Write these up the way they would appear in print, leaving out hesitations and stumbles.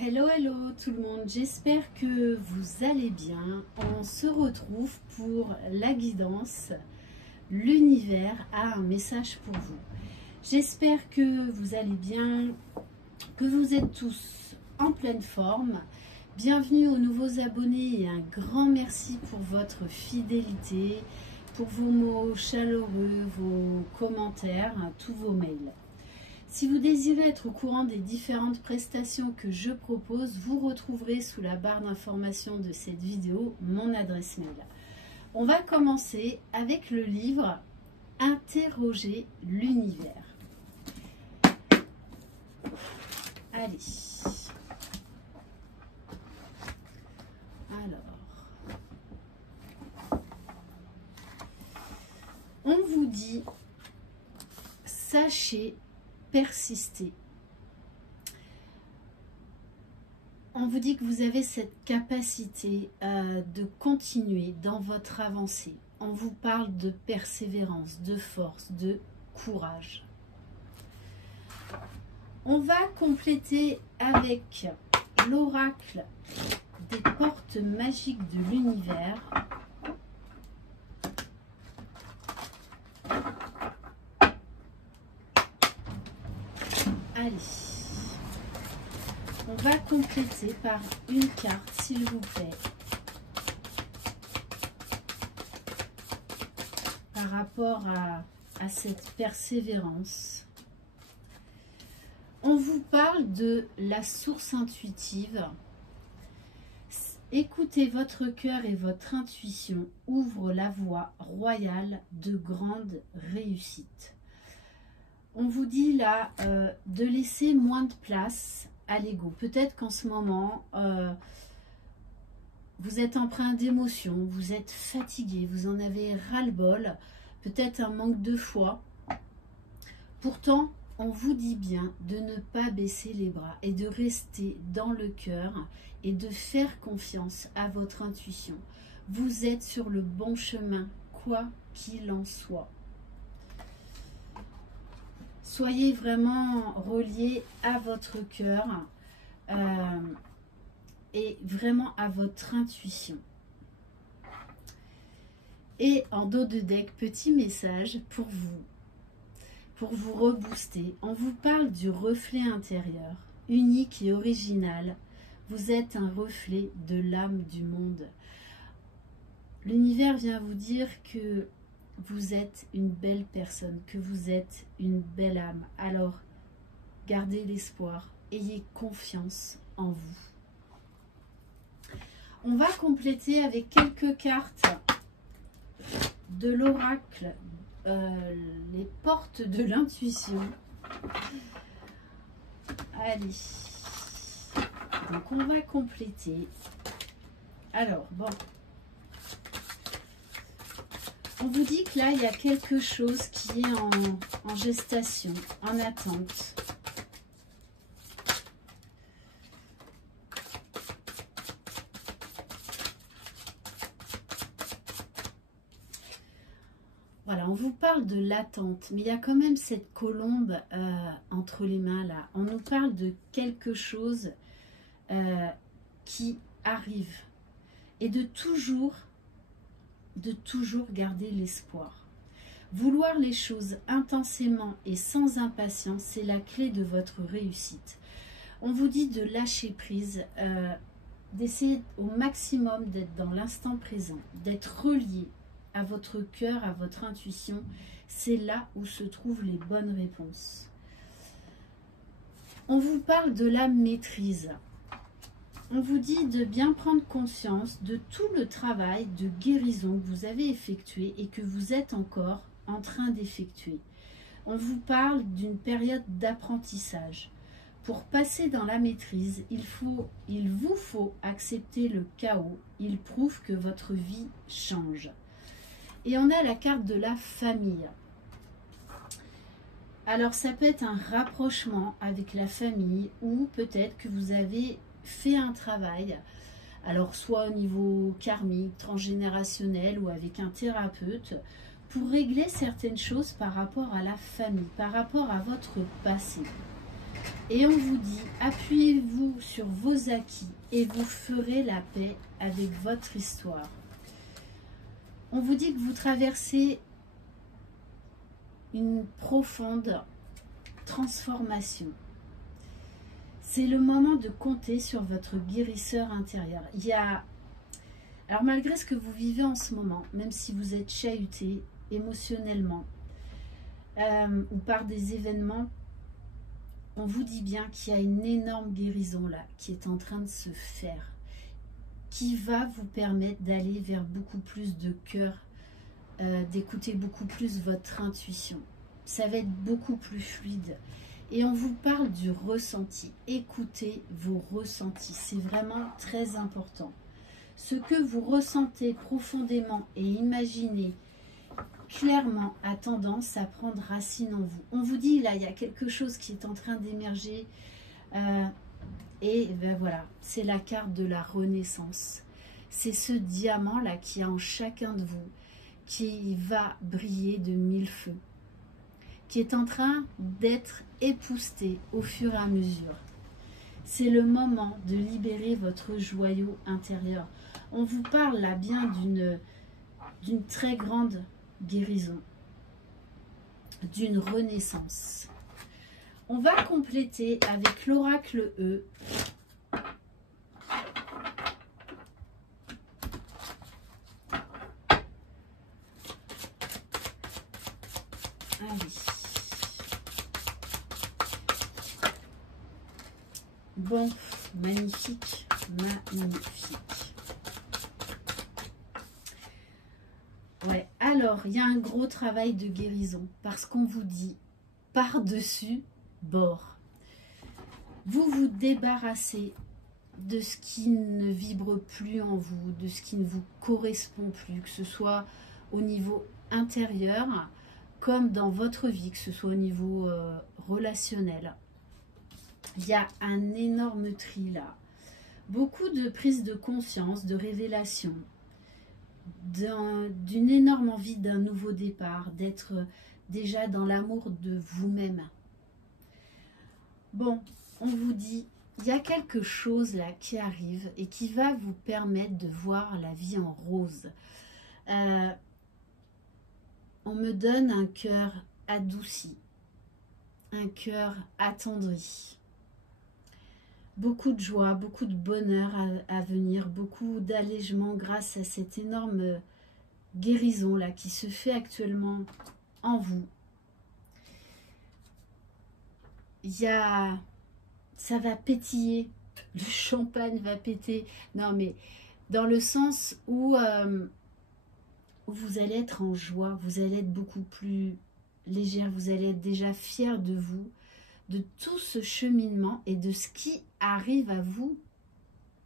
Hello, hello tout le monde, j'espère que vous allez bien. On se retrouve pour la guidance. L'univers a un message pour vous. J'espère que vous allez bien, que vous êtes tous en pleine forme. Bienvenue aux nouveaux abonnés et un grand merci pour votre fidélité, pour vos mots chaleureux, vos commentaires, tous vos mails. Si vous désirez être au courant des différentes prestations que je propose, vous retrouverez sous la barre d'information de cette vidéo mon adresse mail. On va commencer avec le livre « Interroger l'univers ». Allez. Alors. On vous dit « Sachez persister ». On vous dit que vous avez cette capacité de continuer dans votre avancée. On vous parle de persévérance, de force, de courage. On va compléter avec l'oracle des portes magiques de l'univers. Allez, on va compléter par une carte, s'il vous plaît, par rapport à cette persévérance. On vous parle de la source intuitive. Écoutez votre cœur et votre intuition ouvrent la voie royale de grande réussite. On vous dit là de laisser moins de place à l'ego. Peut-être qu'en ce moment, vous êtes empreint d'émotions, vous êtes fatigué, vous en avez ras-le-bol, peut-être un manque de foi. Pourtant, on vous dit bien de ne pas baisser les bras et de rester dans le cœur et de faire confiance à votre intuition. Vous êtes sur le bon chemin, quoi qu'il en soit. Soyez vraiment reliés à votre cœur et vraiment à votre intuition. Et en dos de deck, petit message pour vous rebooster. On vous parle du reflet intérieur, unique et original. Vous êtes un reflet de l'âme du monde. L'univers vient vous dire que vous êtes une belle personne, que vous êtes une belle âme. Alors, gardez l'espoir, ayez confiance en vous. On va compléter avec quelques cartes de l'oracle, les portes de l'intuition. Allez, donc on va compléter. Alors, bon. On vous dit que là, il y a quelque chose qui est en gestation, en attente. Voilà, on vous parle de l'attente, mais il y a quand même cette colombe entre les mains là. On nous parle de quelque chose qui arrive et de toujours garder l'espoir. Vouloir les choses intensément et sans impatience, c'est la clé de votre réussite. On vous dit de lâcher prise, d'essayer au maximum d'être dans l'instant présent, d'être relié à votre cœur, à votre intuition. C'est là où se trouvent les bonnes réponses. On vous parle de la maîtrise. On vous dit de bien prendre conscience de tout le travail de guérison que vous avez effectué et que vous êtes encore en train d'effectuer. On vous parle d'une période d'apprentissage. Pour passer dans la maîtrise, il vous faut accepter le chaos. Il prouve que votre vie change. Et on a la carte de la famille. Alors ça peut être un rapprochement avec la famille ou peut-être que vous avez fait un travail, alors soit au niveau karmique, transgénérationnel ou avec un thérapeute, pour régler certaines choses par rapport à la famille, par rapport à votre passé. Et on vous dit, appuyez-vous sur vos acquis et vous ferez la paix avec votre histoire. On vous dit que vous traversez une profonde transformation. C'est le moment de compter sur votre guérisseur intérieur. Alors malgré ce que vous vivez en ce moment, même si vous êtes chahuté émotionnellement ou par des événements, on vous dit bien qu'il y a une énorme guérison là qui est en train de se faire, qui va vous permettre d'aller vers beaucoup plus de cœur, d'écouter beaucoup plus votre intuition. Ça va être beaucoup plus fluide. Et on vous parle du ressenti. Écoutez vos ressentis. C'est vraiment très important. Ce que vous ressentez profondément et imaginez clairement a tendance à prendre racine en vous. On vous dit là, il y a quelque chose qui est en train d'émerger. Et ben voilà, c'est la carte de la renaissance. C'est ce diamant là qui est en chacun de vous, qui va briller de mille feux, qui est en train d'être épousté au fur et à mesure. C'est le moment de libérer votre joyau intérieur. On vous parle là bien d'une très grande guérison, d'une renaissance. On va compléter avec l'oracle E. Allez. Bon, magnifique, magnifique. Ouais, alors, il y a un gros travail de guérison parce qu'on vous dit par-dessus bord. Vous vous débarrassez de ce qui ne vibre plus en vous, de ce qui ne vous correspond plus, que ce soit au niveau intérieur comme dans votre vie, que ce soit au niveau relationnel. Il y a un énorme tri là. Beaucoup de prise de conscience, de révélation, d'une énorme envie d'un nouveau départ, d'être déjà dans l'amour de vous-même. Bon, on vous dit, il y a quelque chose là qui arrive et qui va vous permettre de voir la vie en rose. On me donne un cœur adouci, un cœur attendri. Beaucoup de joie, beaucoup de bonheur à venir, beaucoup d'allègement grâce à cette énorme guérison là qui se fait actuellement en vous. Ça va pétiller, le champagne va péter. Non mais dans le sens où vous allez être en joie, vous allez être beaucoup plus légère, vous allez être déjà fier de vous, de tout ce cheminement et de ce qui arrive à vous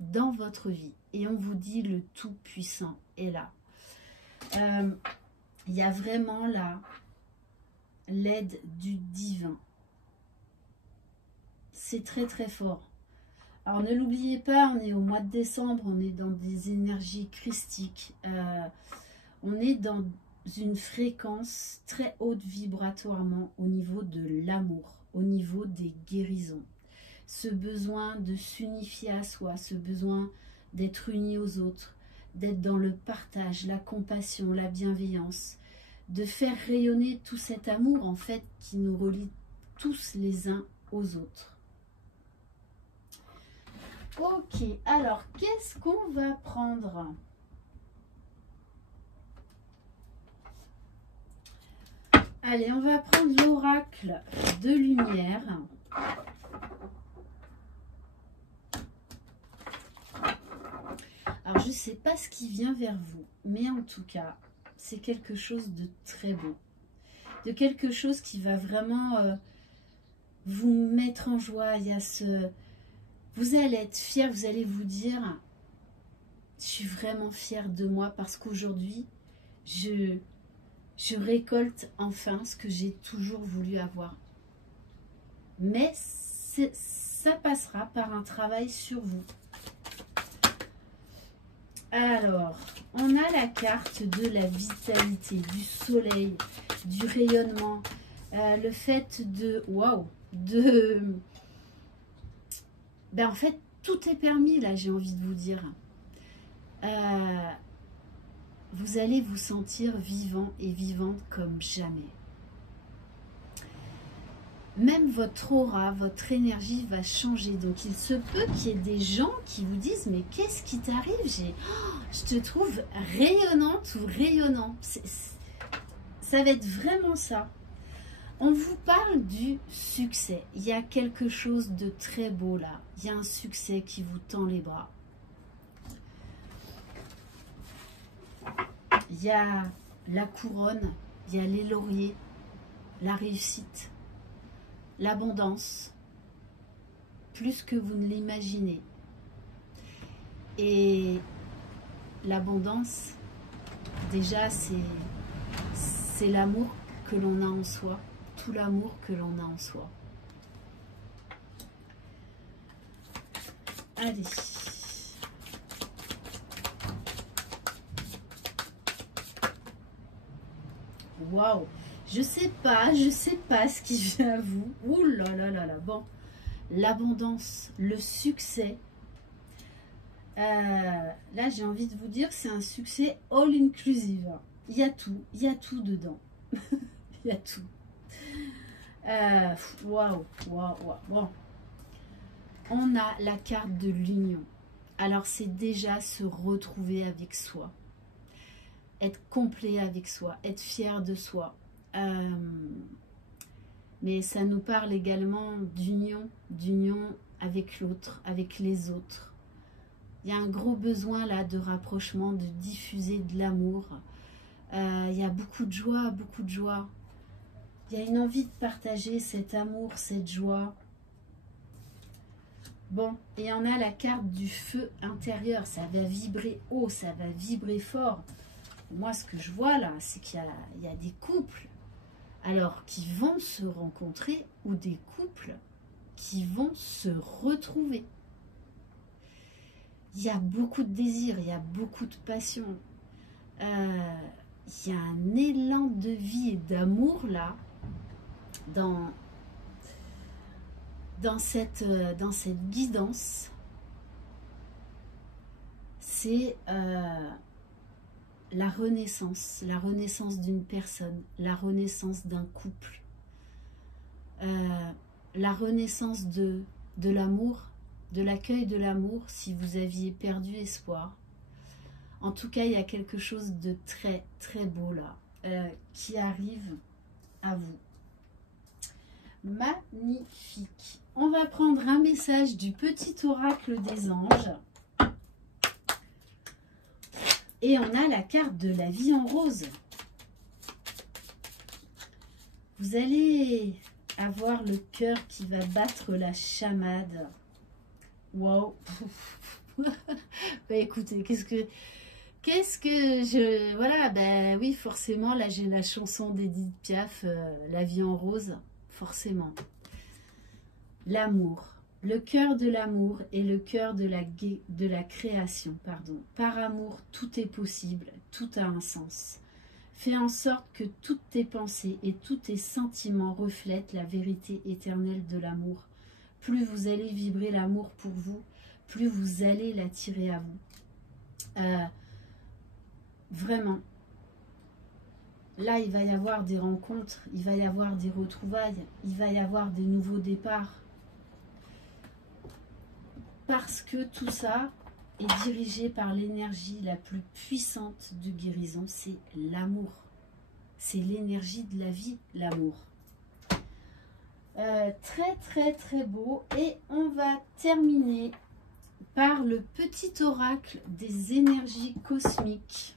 dans votre vie. Et on vous dit le Tout-Puissant est là. Il y a vraiment là l'aide du divin. C'est très très fort. Alors ne l'oubliez pas, on est au mois de décembre, on est dans des énergies christiques. On est dans une fréquence très haute vibratoirement au niveau de l'amour, au niveau des guérisons. Ce besoin de s'unifier à soi, ce besoin d'être uni aux autres, d'être dans le partage, la compassion, la bienveillance, de faire rayonner tout cet amour en fait qui nous relie tous les uns aux autres. Ok, alors qu'est-ce qu'on va prendre ? Allez, on va prendre l'oracle de lumière. Alors, je ne sais pas ce qui vient vers vous, mais en tout cas, c'est quelque chose de très beau. De quelque chose qui va vraiment vous mettre en joie. Il y a vous allez être fier, vous allez vous dire, je suis vraiment fière de moi parce qu'aujourd'hui, je récolte enfin ce que j'ai toujours voulu avoir. Mais ça passera par un travail sur vous. Alors, on a la carte de la vitalité, du soleil, du rayonnement, le fait de Ben en fait, tout est permis, là, j'ai envie de vous dire. Vous allez vous sentir vivant et vivante comme jamais. Même votre aura, votre énergie va changer. Donc il se peut qu'il y ait des gens qui vous disent, mais qu'est-ce qui t'arrive? Je te trouve rayonnante ou rayonnant. Ça va être vraiment ça. On vous parle du succès. Il y a quelque chose de très beau là. Il y a un succès qui vous tend les bras. Il y a la couronne, il y a les lauriers, la réussite, l'abondance, plus que vous ne l'imaginez. Et l'abondance, déjà, c'est l'amour que l'on a en soi, tout l'amour que l'on a en soi. Allez. Waouh, je sais pas ce qui vient à vous. Ouh là là là là. Bon, l'abondance, le succès. Là, j'ai envie de vous dire, c'est un succès all inclusive. Il y a tout dedans. Il y a tout. Waouh, waouh, waouh. Bon, on a la carte de l'union. Alors, c'est déjà se retrouver avec soi. Être complet avec soi, être fier de soi. Mais ça nous parle également d'union avec l'autre, avec les autres. Il y a un gros besoin là de rapprochement, de diffuser de l'amour. Il y a beaucoup de joie, beaucoup de joie. Il y a une envie de partager cet amour, cette joie. Bon, et on a la carte du feu intérieur. Ça va vibrer haut, ça va vibrer fort. Moi, ce que je vois là, c'est qu'il y a des couples, alors qui vont se rencontrer, ou des couples qui vont se retrouver. Il y a beaucoup de désir, il y a beaucoup de passion. Il y a un élan de vie et d'amour là, dans cette guidance. C'est la renaissance d'une personne, la renaissance d'un couple, la renaissance de l'amour, de l'accueil de l'amour si vous aviez perdu espoir. En tout cas, il y a quelque chose de très très beau là qui arrive à vous. Magnifique. On va prendre un message du petit oracle des anges. Et on a la carte de la vie en rose. Vous allez avoir le cœur qui va battre la chamade. Waouh. Bah écoutez, qu'est-ce que je... Voilà, ben oui, forcément, là j'ai la chanson d'Edith Piaf, La vie en rose, forcément. L'amour. Le cœur de l'amour et le cœur de la création, pardon. Par amour, tout est possible, tout a un sens. Fais en sorte que toutes tes pensées et tous tes sentiments reflètent la vérité éternelle de l'amour. Plus vous allez vibrer l'amour pour vous, plus vous allez l'attirer à vous. Vraiment. Là, il va y avoir des rencontres, il va y avoir des retrouvailles, il va y avoir des nouveaux départs. Parce que tout ça est dirigé par l'énergie la plus puissante de guérison, c'est l'amour. C'est l'énergie de la vie, l'amour. Très très très beau. Et on va terminer par le petit oracle des énergies cosmiques.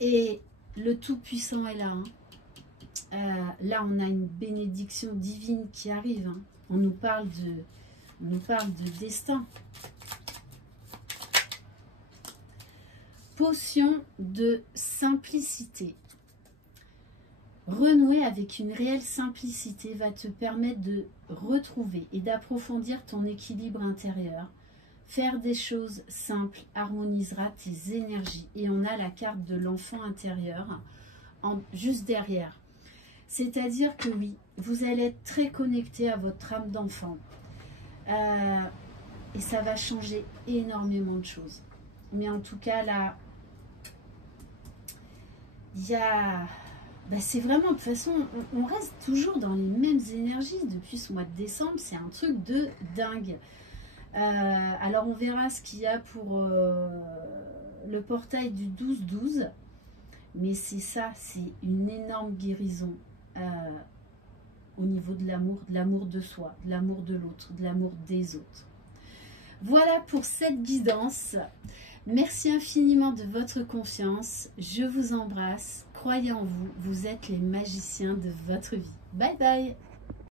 Et le Tout-Puissant est là. Là, on a une bénédiction divine qui arrive. Hein. On nous parle de destin. Potion de simplicité. Renouer avec une réelle simplicité va te permettre de retrouver et d'approfondir ton équilibre intérieur. Faire des choses simples harmonisera tes énergies. Et on a la carte de l'enfant intérieur juste derrière. C'est-à-dire que oui, vous allez être très connecté à votre âme d'enfant. Et ça va changer énormément de choses. Mais en tout cas, là, il y a... c'est vraiment, de toute façon, on reste toujours dans les mêmes énergies depuis ce mois de décembre. C'est un truc de dingue. Alors, on verra ce qu'il y a pour le portail du 12-12. Mais c'est ça, c'est une énorme guérison au niveau de l'amour de soi, de l'amour de l'autre, de l'amour des autres. Voilà pour cette guidance. Merci infiniment de votre confiance. Je vous embrasse. Croyez en vous. Vous êtes les magiciens de votre vie. Bye bye.